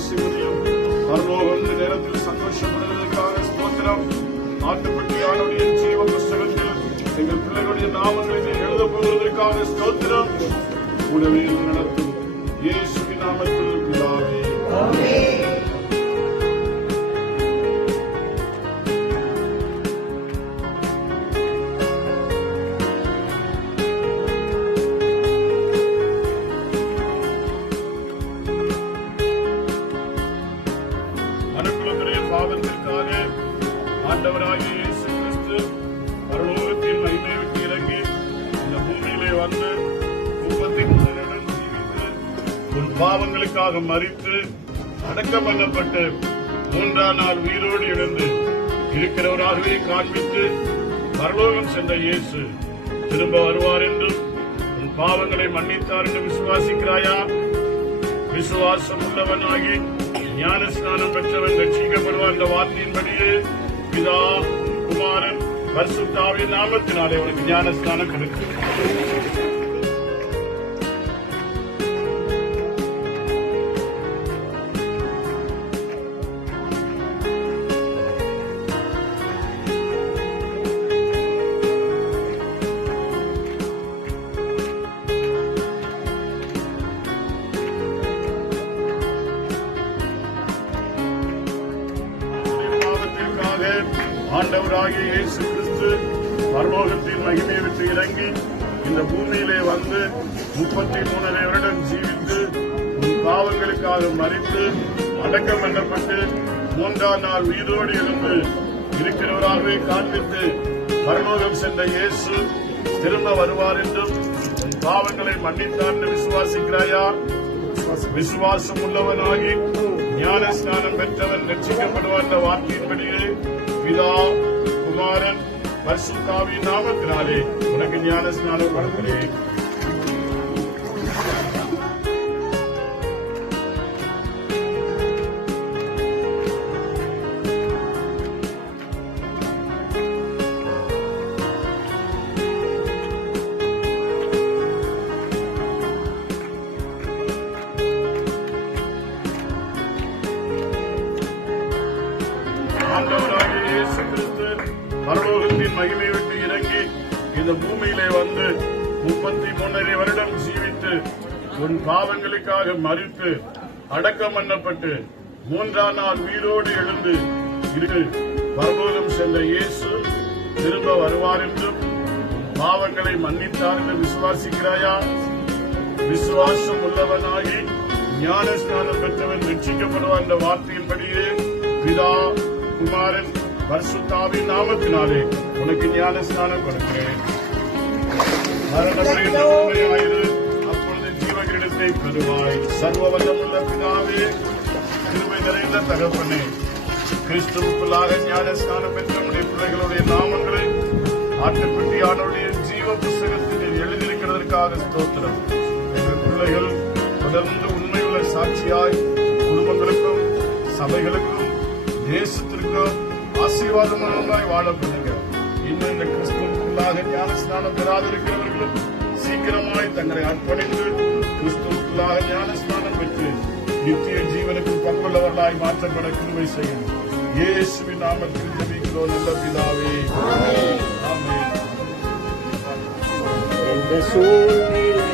ஆசீர்வதியும். பரலோகம் இந்த நேரத்தில் சந்தோஷப்படுவதற்காக ஸ்தோத்திரம். ஆட்டுப்பட்டியானுடைய ஜீவ புஸ்தகத்தில் எங்கள் பிள்ளைகளுடைய நாமங்களை எழுத போவதற்காக ஸ்தோத்திரம். உடனே நடத்தும் இயேசுவின் நாமத்தில் பிதாவே, ஆமென். பாவத்திற்காக ஆண்டவராகிய இயேசு கிறிஸ்து பரலோகத்தின் மகிமை விட்டு இறங்கி இந்த பூமியிலே வந்து 33 வருடம் ஜீவித்து உன் பாவங்களுக்காக மரித்து அடக்கம் பண்ணப்பட்டு 3ஆம் நாள் உயிரோடு எழுந்து இருக்கிறவராகவே காண்பித்து பரலோகம் சென்ற இயேசு திரும்ப வருவார் என்றும் உன் பாவங்களை மன்னித்தார் என்று விசுவாசிக்கிறாயா? விசுவாசம் உள்ளவனாகி ஞான ஸ்நானம் பெற்றவன் ரட்சிக்கப்படுவான் என்ற வார்த்தையின்படியே பிதா, குமாரன், பரிசுத்த ஆவியின் நாமத்தினாலே அவனுக்கு ஞான ஸ்நானம் கிடைக்கும். ஆண்டவராகிய இயேசு கிறிஸ்து பரலோகத்தின் மகிமையை விட்டு இறங்கி இந்த பூமியிலே வந்து 33 வருடம் ஜீவித்து உன் பாவங்களுக்காக மரித்து அடக்கம் பண்ணப்பட்டு 3ஆம் நாள் உயிரோடு எழுந்து இருக்கிறவராகவே காண்பித்து பரலோகம் சென்ற இயேசு திரும்ப வருவார் என்றும் உன் பாவங்களை மன்னித்தார் என்று விசுவாசிக்கிறாயா? விசுவாசம் உள்ளவனாகி ஞான ஸ்நானம் பெற்றவன் ரட்சிக்கப்படுவார் என்ற வார்த்தையின்படியே பிதா, குமாரன், பரிசுத்த ஆவியின் நாமத்தினாலே உனக்கு ஞான ஸ்நானம் வழங்குகிறேன். ஆண்டவராகிய இயேசு கிறிஸ்து பரலோகத்தின் மகிமை விட்டு இறங்கி இந்த பூமியிலே வந்து 33 வருடம் ஜீவித்து உன் பாவங்களுக்காக மரித்து அடக்கம் பண்ணப்பட்டு 3ஆம் நாள் உயிரோடு எழுந்து பரலோகம் சென்ற இயேசு திரும்ப வருவார் என்றும் பாவங்களை மன்னித்தார் என்று விசுவாசிக்கிறாயா? விசுவாசம் உள்ளவனாகி ஞான ஸ்நானம் பெற்றவன் ரட்சிக்கப்படுவார் என்ற வார்த்தையின்படியே பிதா, குமாரன், பரிசுத்த ஆவியின் நாமத்தினாலே உனக்கு ஞான ஸ்நானம் கொடுக்கிறேன். அப்பொழுது ஜீவகிரீடத்தை பெறுவாய். சர்வ வல்லமுள்ள பிதாவே, கிருபை நிறைந்த தகப்பனே, கிறிஸ்துவுக்குள்ளாக ஞான ஸ்நானம் பெற்ற நம்முடைய பிள்ளைகளுடைய நாமங்களை ஆட்டுப்பட்டியானுடைய ஜீவ புஸ்தகத்தில் எழுதியிருக்கிறதற்காக ஸ்தோத்திரம். எங்கள் பிள்ளைகள் தொடர்ந்து உண்மையுள்ள சாட்சியாய் குடும்பங்களுக்கும் சபைகளுக்கும் தேசத்திற்கும் ஆசீர்வாதமாய் வாழ பண்ணுங்க. இன்னும் இந்த கிறிஸ்துவுக்குள்ளாக ஞான ஸ்நானம் பெறாதிருக்கிறவர்களும் சீக்கிரமாய் தங்களை அர்ப்பணித்து கிறிஸ்துவுக்குள்ளாக ஞான ஸ்நானம் பெற்று நித்திய ஜீவனுக்கு பக்குள்ளவர்களாய் மாற்றப்பட கிருபை செய்யும். இயேசுவின் நாமத்தில் ஜெபிக்கிறோம் நல்ல பிதாவே, ஆமென். இந்த சூழ்நிலை